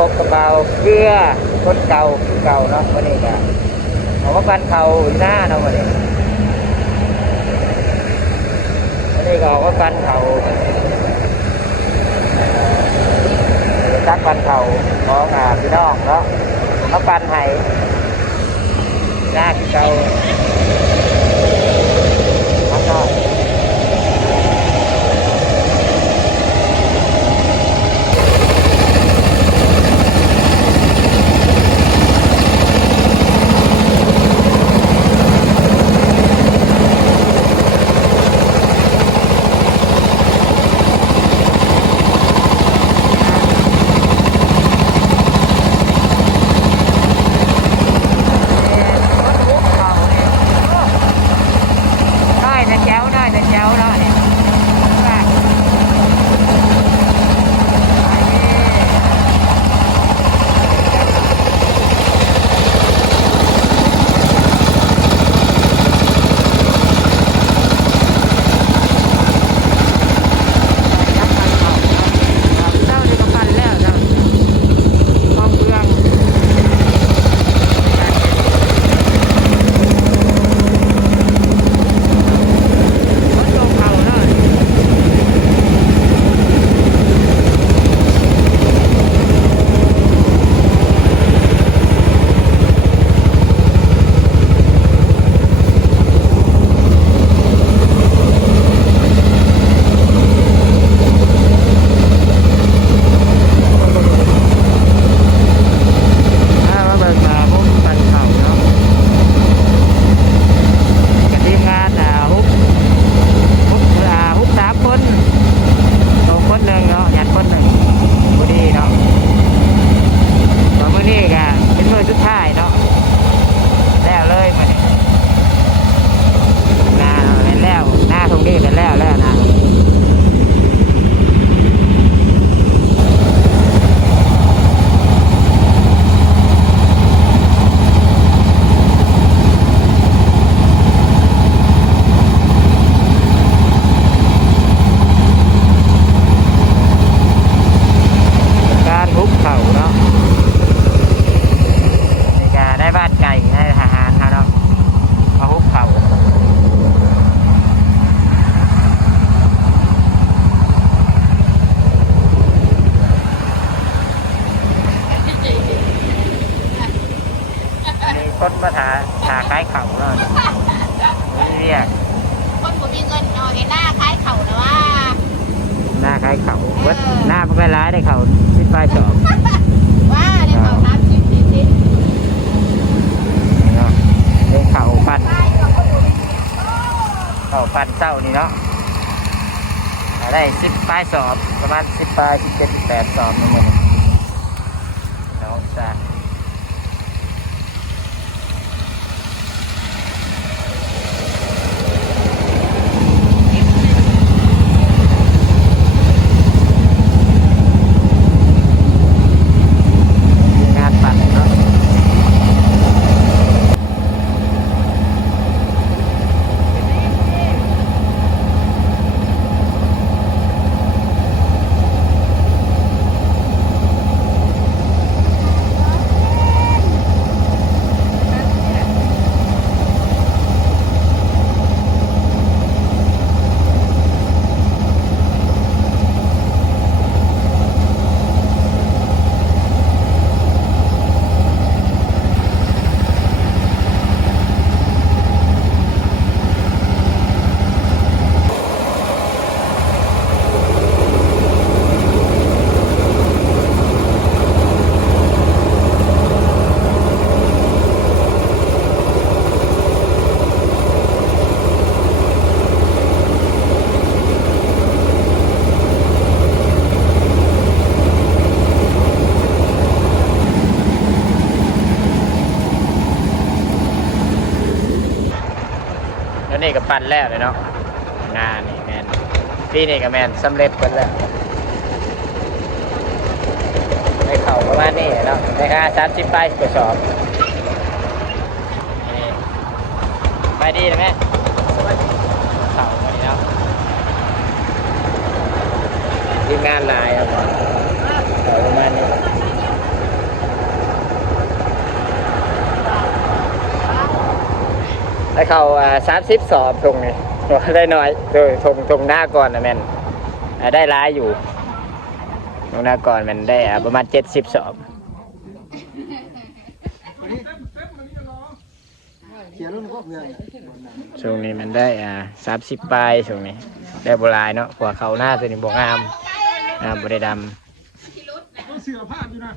กบกระเป๋าเกลือคนเก่าเนาะวันนี้ก็เอาว่าปันเขาอีหน้าเนาะวันนี้ก็เอาว่าปันเขาตักปันเขาของพี่น้องเนาะเขาปันให้หน้าเก่าทำหน่อยคนมาถาขายเข่าเนาะเรียกคนผมมีเงินเอาไอ้หน้าคล้ายเข่านะว่าหน้าขายเข่าเบิดหน้าพวกไอ้ร้ายได้เข่าชิ้นปลายจอบว่าได้เข่า30-40เนาะได้เข่าปั่นเศร้านี่เนาะได้10ปลายสอบประมาณ10ปลาย17-18สอบนี่มึงน้องจ้างานปั่นเนาะแล้วนี่ก็ปั่นแล้วเลยเนาะงานนี่แมนปีนี้ก็แมนสำเร็จกันแล้วได้เข่าประมาณนี้เนาะได้ค่า30 ปลายกระสอบไปดีนะแม่เข่าวันนี้เนาะทีมงานลายครับเข่าประมาณนี้ แล้วเขา30 สอบตรงนี้ได้น้อยโดยตรงหน้าก่อนนะแม่นได้ร้ายอยู่ตรงหน้าก่อนมันได้ประมาณ70 สอบช่วงนี้มันได้30 ปลายช่วงนี้ได้โบราณเนาะหัวเขาหน้าตัวนี้บวงามบได้ดำ เสือผ้าอยู่นะ